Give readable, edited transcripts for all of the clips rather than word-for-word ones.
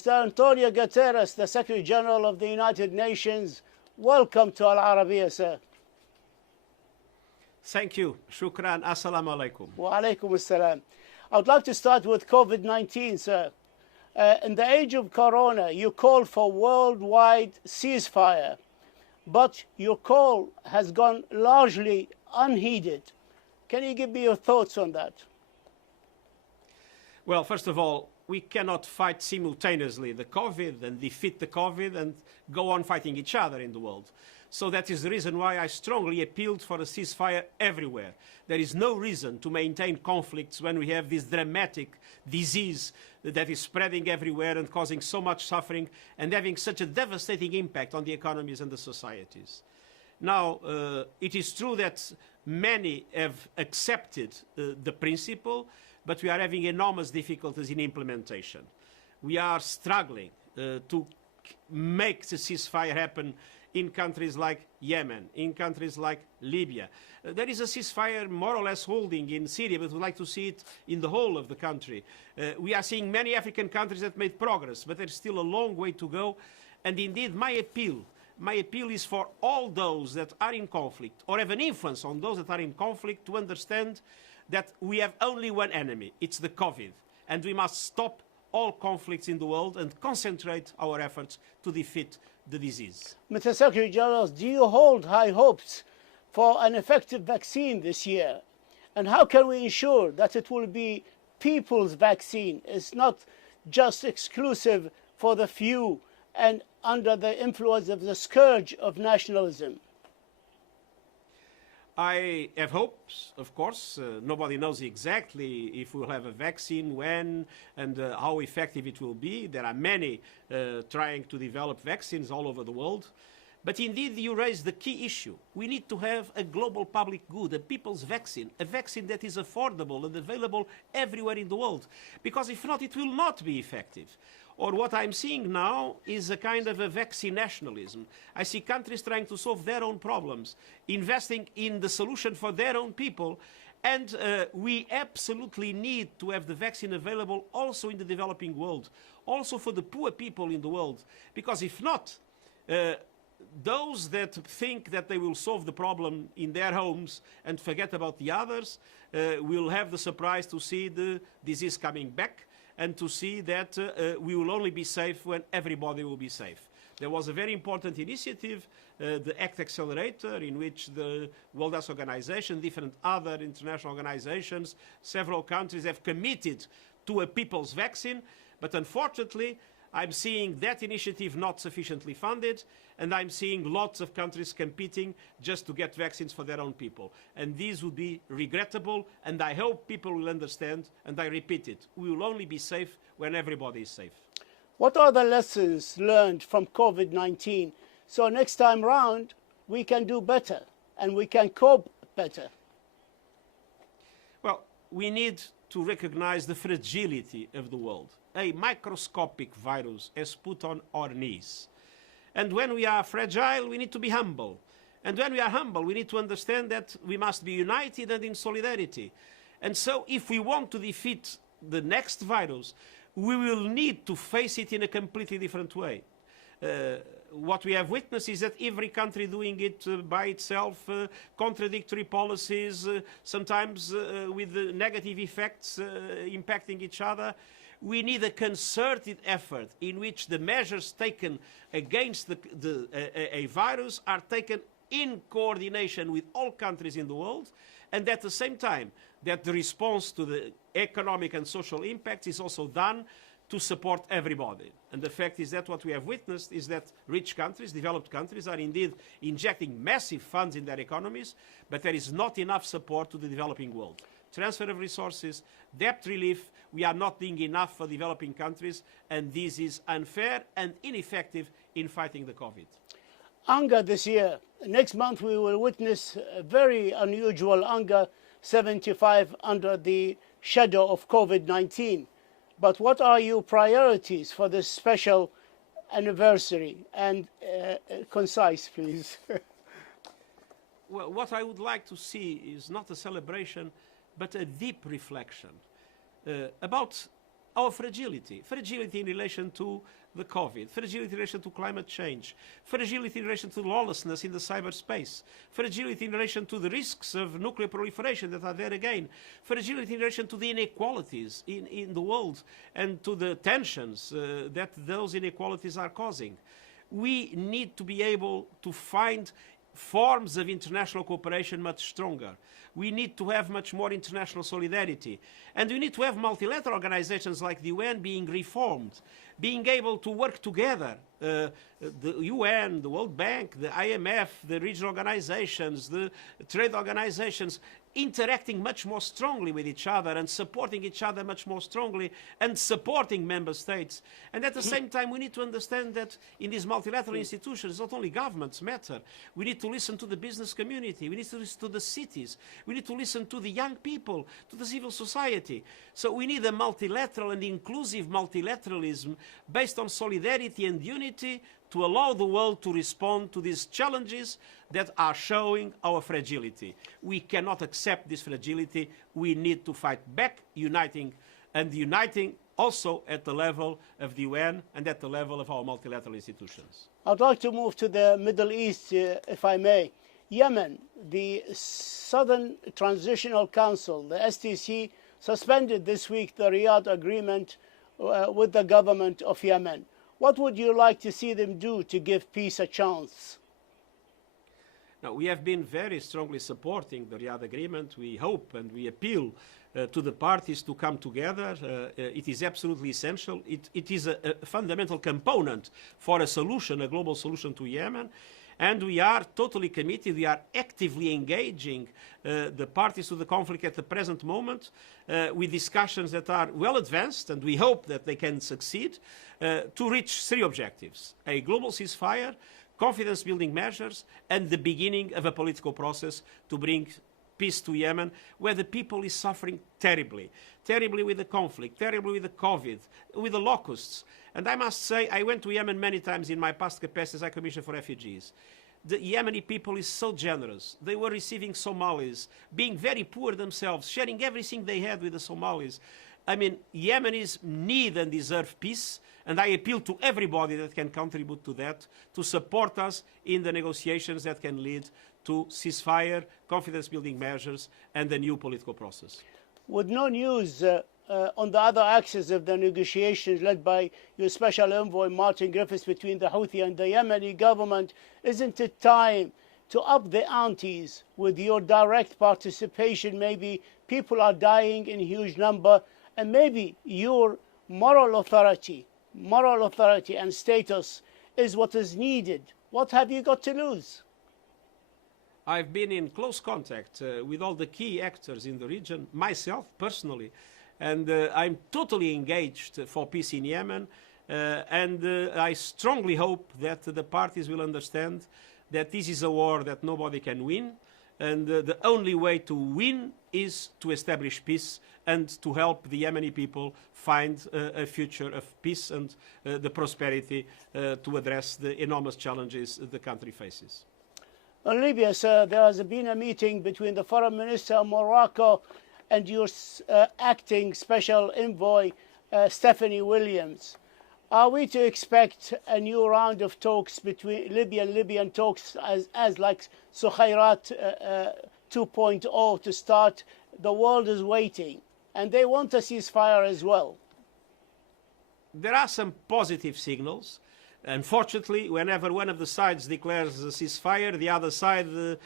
Mr. Antonio Guterres, the Secretary General of the United Nations, welcome to Al-Arabiya, sir. Thank you. Shukran. Assalamu alaikum. Wa alaikum assalam. I would like to start with COVID-19, sir. In the age of Corona, you called for worldwide ceasefire, but your call has gone largely unheeded. Can you give me your thoughts on that? Well, first of all, we cannot fight simultaneously the COVID and defeat the COVID and go on fighting each other in the world. So that is the reason why I strongly appealed for a ceasefire everywhere. There is no reason to maintain conflicts when we have this dramatic disease that is spreading everywhere and causing so much suffering and having such a devastating impact on the economies and the societies. Now, it is true that many have accepted the principle, but we are having enormous difficulties in implementation. We are struggling to make the ceasefire happen in countries like Yemen, in countries like Libya. There is a ceasefire more or less holding in Syria, but we'd like to see it in the whole of the country. We are seeing many African countries that made progress, but there's still a long way to go. And indeed, my appeal is for all those that are in conflict or have an influence on those that are in conflict to understand that we have only one enemy, it's the COVID, and we must stop all conflicts in the world and concentrate our efforts to defeat the disease. Mr. Secretary General, do you hold high hopes for an effective vaccine this year? And how can we ensure that it will be people's vaccine? It's not just exclusive for the few and under the influence of the scourge of nationalism? I have hopes, of course. Nobody knows exactly if we'll have a vaccine, when, and how effective it will be. There are many trying to develop vaccines all over the world. But indeed, you raise the key issue. We need to have a global public good, a people's vaccine, a vaccine that is affordable and available everywhere in the world. Because if not, it will not be effective. Or what I'm seeing now is a kind of a vaccine nationalism. I see countries trying to solve their own problems, investing in the solution for their own people, and we absolutely need to have the vaccine available also in the developing world, also for the poor people in the world. Because if not, those that think that they will solve the problem in their homes and forget about the others will have the surprise to see the disease coming back, and to see that we will only be safe when everybody will be safe. There was a very important initiative, the ACT Accelerator, in which the World Health Organization, different other international organizations, several countries have committed to a people's vaccine, but unfortunately, I'm seeing that initiative not sufficiently funded, and I'm seeing lots of countries competing just to get vaccines for their own people. And this would be regrettable, and I hope people will understand, and I repeat it, we will only be safe when everybody is safe. What are the lessons learned from COVID-19? So next time round, we can do better, and we can cope better. Well, we need to recognize the fragility of the world. A microscopic virus has put on our knees. And when we are fragile, we need to be humble. And when we are humble, we need to understand that we must be united and in solidarity. And so if we want to defeat the next virus, we will need to face it in a completely different way. What we have witnessed is that every country doing it by itself, contradictory policies, sometimes with negative effects impacting each other. We need a concerted effort in which the measures taken against a virus are taken in coordination with all countries in the world, and at the same time that the response to the economic and social impact is also done to support everybody. And the fact is that what we have witnessed is that rich countries, developed countries, are indeed injecting massive funds in their economies, but there is not enough support to the developing world. Transfer of resources, debt relief, we are not doing enough for developing countries, and this is unfair and ineffective in fighting the COVID. UNGA this year. Next month we will witness a very unusual UNGA 75 under the shadow of COVID-19. But what are your priorities for this special anniversary? And concise, please. Well, what I would like to see is not a celebration, but a deep reflection about our fragility. Fragility in relation to the COVID, fragility in relation to climate change, fragility in relation to lawlessness in the cyberspace, fragility in relation to the risks of nuclear proliferation that are there again, fragility in relation to the inequalities in the world and to the tensions that those inequalities are causing. We need to be able to find forms of international cooperation much stronger. We need to have much more international solidarity. And we need to have multilateral organizations like the UN being reformed, being able to work together. The UN, the World Bank, the IMF, the regional organizations, the trade organizations, interacting much more strongly with each other and supporting each other much more strongly and supporting member states. And at the same time, we need to understand that in these multilateral institutions, not only governments matter. We need to listen to the business community. We need to listen to the cities. We need to listen to the young people, to the civil society. So we need a multilateral and inclusive multilateralism based on solidarity and unity to allow the world to respond to these challenges that are showing our fragility. We cannot accept this fragility. We need to fight back, uniting also at the level of the UN and at the level of our multilateral institutions. I'd like to move to the Middle East, if I may. Yemen, the Southern Transitional Council, the STC, suspended this week the Riyadh agreement with the government of Yemen. What would you like to see them do to give peace a chance? Now, we have been very strongly supporting the Riyadh agreement. We hope and we appeal to the parties to come together. It is absolutely essential. It is a fundamental component for a solution, a global solution to Yemen. And we are totally committed. We are actively engaging the parties to the conflict at the present moment with discussions that are well advanced, and we hope that they can succeed to reach three objectives: a global ceasefire, confidence-building measures, and the beginning of a political process to bring peace to Yemen, where the people is suffering terribly, terribly with the conflict, terribly with the COVID, with the locusts. And I must say, I went to Yemen many times in my past capacity as High Commissioner for Refugees. The Yemeni people is so generous. They were receiving Somalis, being very poor themselves, sharing everything they had with the Somalis. I mean, Yemenis need and deserve peace, and I appeal to everybody that can contribute to that to support us in the negotiations that can lead to ceasefire, confidence-building measures, and a new political process. With no news on the other axis of the negotiations led by your Special Envoy Martin Griffiths between the Houthi and the Yemeni government, isn't it time to up the antes with your direct participation? Maybe people are dying in huge number, and maybe your moral authority and status is what is needed. What have you got to lose? I've been in close contact with all the key actors in the region, myself personally, and I'm totally engaged for peace in Yemen, and I strongly hope that the parties will understand that this is a war that nobody can win, and the only way to win is to establish peace and to help the Yemeni people find a future of peace and the prosperity to address the enormous challenges the country faces. In Libya, sir, there has been a meeting between the Foreign Minister of Morocco and your acting Special Envoy, Stephanie Williams. Are we to expect a new round of talks between Libyan talks as like Sukhairat 2.0 to start? The world is waiting, and they want a ceasefire as well. There are some positive signals. Unfortunately, whenever one of the sides declares a ceasefire, the other side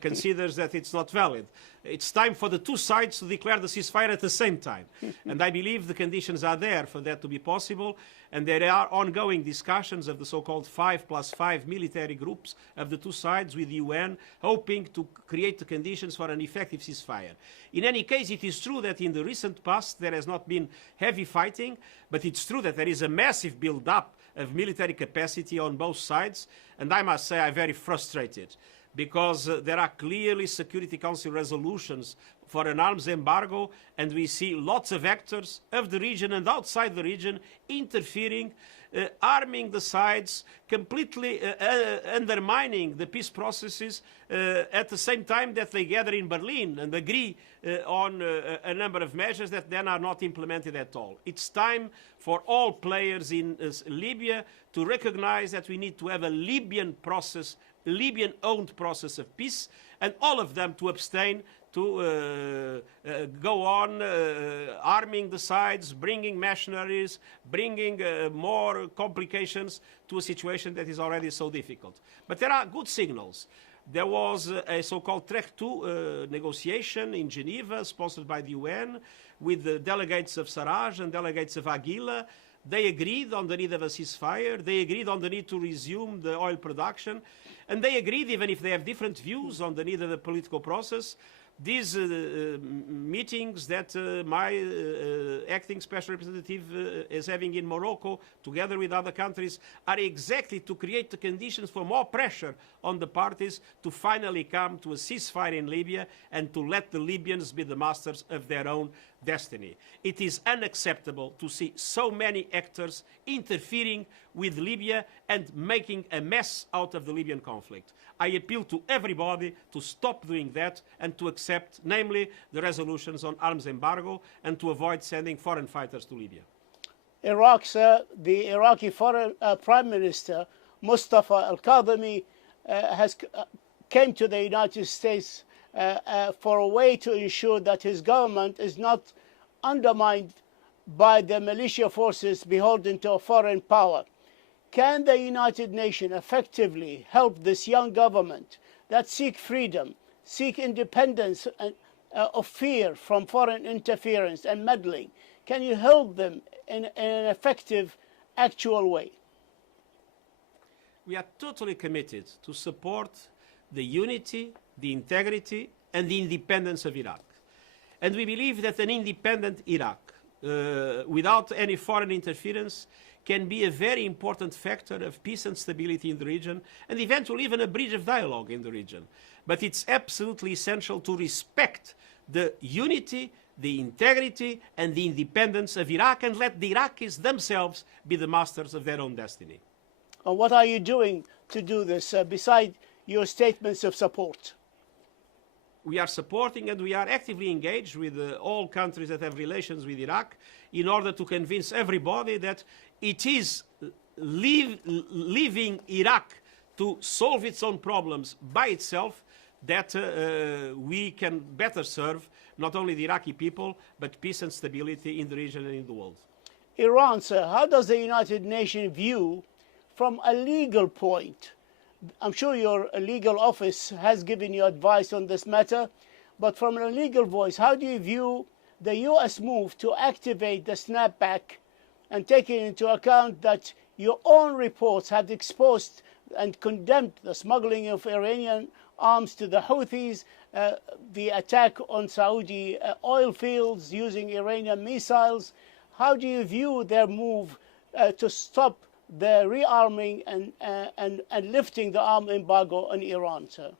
considers that it's not valid. It's time for the two sides to declare the ceasefire at the same time. And I believe the conditions are there for that to be possible. And there are ongoing discussions of the so-called 5+5 military groups of the two sides with the UN, hoping to create the conditions for an effective ceasefire. In any case, it is true that in the recent past there has not been heavy fighting, but it's true that there is a massive build-up of military capacity on both sides, and I must say I'm very frustrated because there are clearly Security Council resolutions for an arms embargo, and we see lots of actors of the region and outside the region interfering arming the sides, completely undermining the peace processes at the same time that they gather in Berlin and agree on a number of measures that then are not implemented at all. It's time for all players in Libya to recognize that we need to have a Libyan process, Libyan-owned process of peace, and all of them to abstain to go on arming the sides, bringing mercenaries, bringing more complications to a situation that is already so difficult. But there are good signals. There was a so-called Track 2 negotiation in Geneva, sponsored by the UN, with the delegates of Sarraj and delegates of Aguila. They agreed on the need of a ceasefire. They agreed on the need to resume the oil production. And they agreed, even if they have different views on the need of a political process, these meetings that my acting special representative is having in Morocco, together with other countries, are exactly to create the conditions for more pressure on the parties to finally come to a ceasefire in Libya and to let the Libyans be the masters of their own destiny. It is unacceptable to see so many actors interfering with Libya and making a mess out of the Libyan conflict. I appeal to everybody to stop doing that and to accept, namely, the resolutions on arms embargo and to avoid sending foreign fighters to Libya. Iraq, sir, the Iraqi foreign Prime Minister, Mustafa al-Kadhimi, came to the United States for a way to ensure that his government is not undermined by the militia forces beholden to a foreign power. Can the United Nations effectively help this young government that seek freedom, seek independence of fear from foreign interference and meddling? Can you help them in an effective, actual way? We are totally committed to support the unity, the integrity, and the independence of Iraq. And we believe that an independent Iraq, without any foreign interference, can be a very important factor of peace and stability in the region, and eventually even a bridge of dialogue in the region. But it's absolutely essential to respect the unity, the integrity, and the independence of Iraq, and let the Iraqis themselves be the masters of their own destiny. And what are you doing to do this, beside your statements of support? We are supporting and we are actively engaged with all countries that have relations with Iraq in order to convince everybody that it is leaving Iraq to solve its own problems by itself that we can better serve not only the Iraqi people, but peace and stability in the region and in the world. Iran, sir, how does the United Nations view from a legal point? I'm sure your legal office has given you advice on this matter, but from a legal voice, how do you view the U.S. move to activate the snapback, and taking into account that your own reports have exposed and condemned the smuggling of Iranian arms to the Houthis, the attack on Saudi oil fields using Iranian missiles? How do you view their move to stop the rearming and lifting the arm embargo on Iran, sir?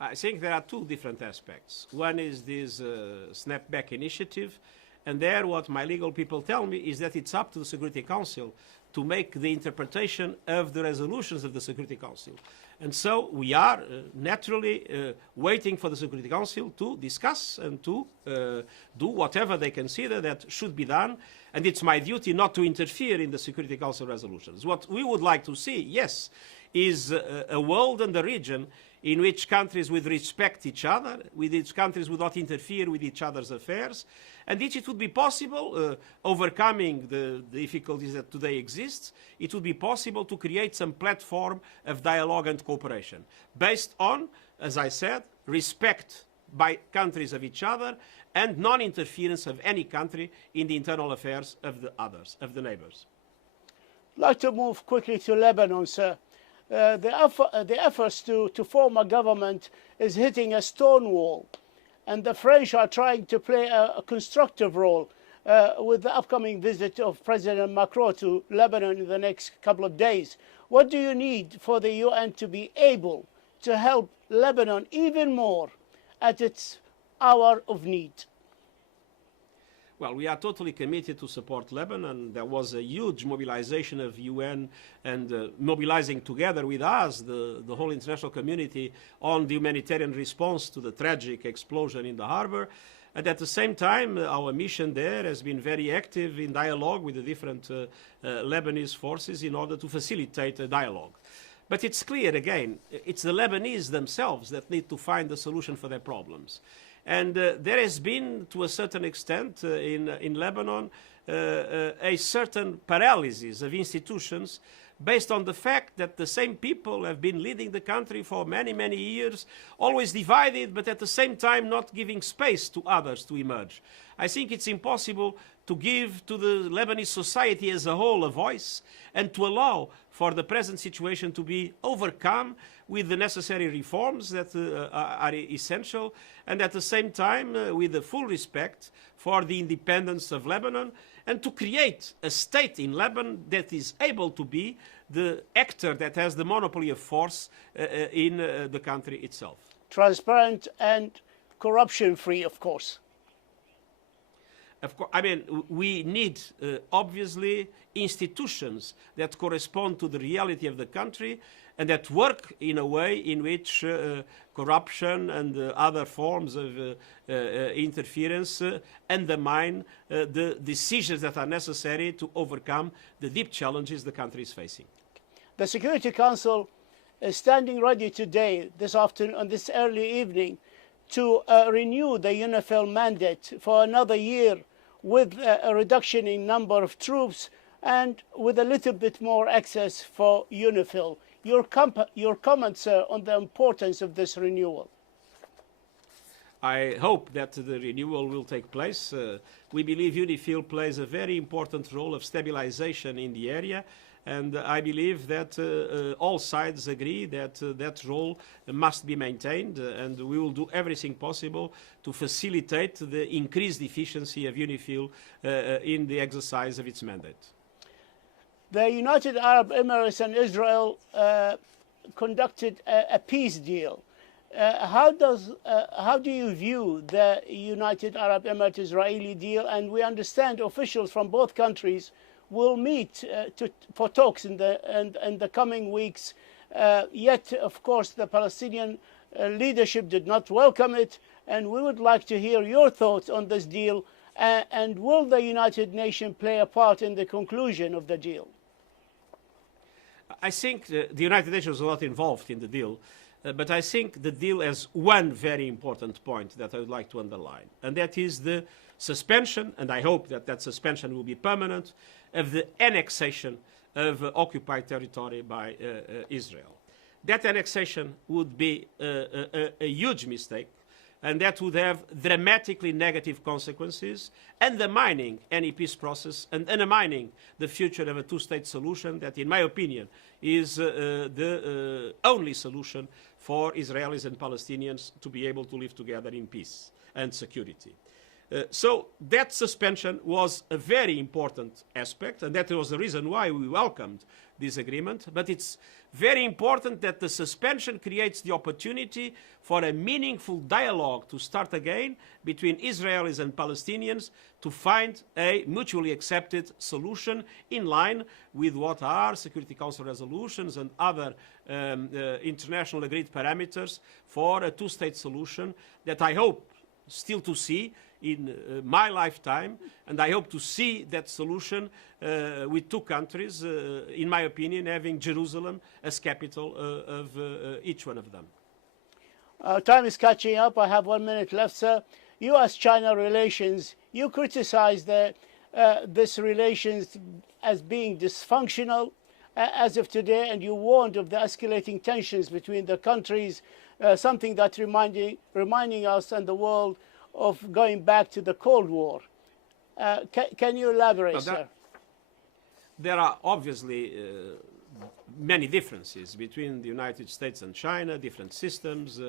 I think there are two different aspects. One is this snapback initiative, and there what my legal people tell me is that it's up to the Security Council to make the interpretation of the resolutions of the Security Council. And so we are naturally waiting for the Security Council to discuss and to do whatever they consider that should be done. And it's my duty not to interfere in the Security Council resolutions. What we would like to see, yes, is a world and a region in which countries would respect each other, with which countries would not interfere with each other's affairs, and it would be possible, overcoming the difficulties that today exist, it would be possible to create some platform of dialogue and cooperation based on, as I said, respect by countries of each other and non-interference of any country in the internal affairs of the others, of the neighbors. I'd like to move quickly to Lebanon, sir. The efforts to form a government is hitting a stone wall, and the French are trying to play a constructive role with the upcoming visit of President Macron to Lebanon in the next couple of days. What do you need for the UN to be able to help Lebanon even more at its hour of need? Well, we are totally committed to support Lebanon. There was a huge mobilization of UN and mobilizing together with us, the whole international community, on the humanitarian response to the tragic explosion in the harbor. And at the same time, our mission there has been very active in dialogue with the different Lebanese forces in order to facilitate a dialogue. But it's clear, again, it's the Lebanese themselves that need to find a solution for their problems. And there has been, to a certain extent, in Lebanon, a certain paralysis of institutions based on the fact that the same people have been leading the country for many, many years, always divided, but at the same time not giving space to others to emerge. I think it's impossible to give to the Lebanese society as a whole a voice and to allow for the present situation to be overcome with the necessary reforms that are essential, and at the same time with the full respect for the independence of Lebanon, and to create a state in Lebanon that is able to be the actor that has the monopoly of force in the country itself. Transparent and corruption-free, of course. Of course, I mean, we need, obviously, institutions that correspond to the reality of the country and that work in a way in which corruption and other forms of interference undermine the decisions that are necessary to overcome the deep challenges the country is facing. The Security Council is standing ready today, this afternoon, on this early evening, to renew the UNIFIL mandate for another year with a reduction in number of troops and with a little bit more access for UNIFIL. Your comments, sir, on the importance of this renewal? I hope that the renewal will take place. We believe UNIFIL plays a very important role of stabilization in the area, and I believe that all sides agree that that role must be maintained, and we will do everything possible to facilitate the increased efficiency of UNIFIL in the exercise of its mandate. The United Arab Emirates and Israel conducted a peace deal. How do you view the United Arab Emirates-Israeli deal? And we understand officials from both countries will meet for talks in the coming weeks. Yet, of course, the Palestinian leadership did not welcome it, and we would like to hear your thoughts on this deal. And will the United Nations play a part in the conclusion of the deal? I think the United Nations was not involved in the deal, but I think the deal has one very important point that I would like to underline, and that is the suspension, and I hope that that suspension will be permanent, of the annexation of occupied territory by Israel. That annexation would be a huge mistake, and that would have dramatically negative consequences, undermining any peace process and undermining the future of a two-state solution that, in my opinion, is the only solution for Israelis and Palestinians to be able to live together in peace and security. So that suspension was a very important aspect, and that was the reason why we welcomed this agreement. But it's very important that the suspension creates the opportunity for a meaningful dialogue to start again between Israelis and Palestinians to find a mutually accepted solution in line with what are Security Council resolutions and other international agreed parameters for a two-state solution that I hope still to see in my lifetime, and I hope to see that solution with two countries, in my opinion, having Jerusalem as capital of each one of them. Time is catching up. I have 1 minute left, sir. U.S.-China relations, you criticize this relations as being dysfunctional as of today, and you warned of the escalating tensions between the countries, something that reminding us and the world of going back to the Cold War. Can you elaborate, sir? There are obviously many differences between the United States and China, different systems,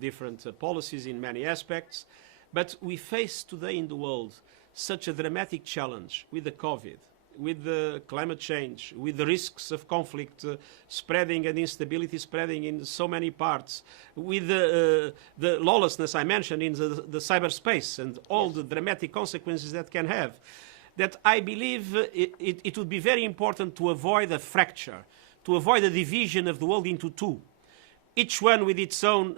different policies in many aspects. But we face today in the world such a dramatic challenge with the COVID, with the climate change, with the risks of conflict spreading and instability spreading in so many parts, with the lawlessness I mentioned in the cyberspace and all the dramatic consequences that can have, that I believe it would be very important to avoid a fracture, to avoid a division of the world into two. Each one with its own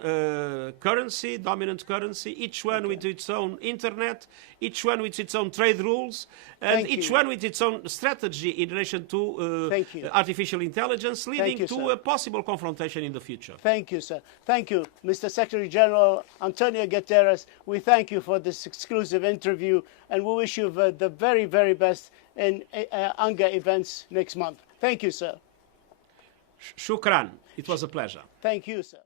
currency, dominant currency, each one with its own internet, each one with its own trade rules, and each one with its own strategy in relation to artificial intelligence, leading to a possible confrontation in the future. Thank you, sir. Thank you, Mr. Secretary General Antonio Guterres. We thank you for this exclusive interview, and we wish you the very, very best in UNGA events next month. Thank you, sir. Shukran. It was a pleasure. Thank you, sir.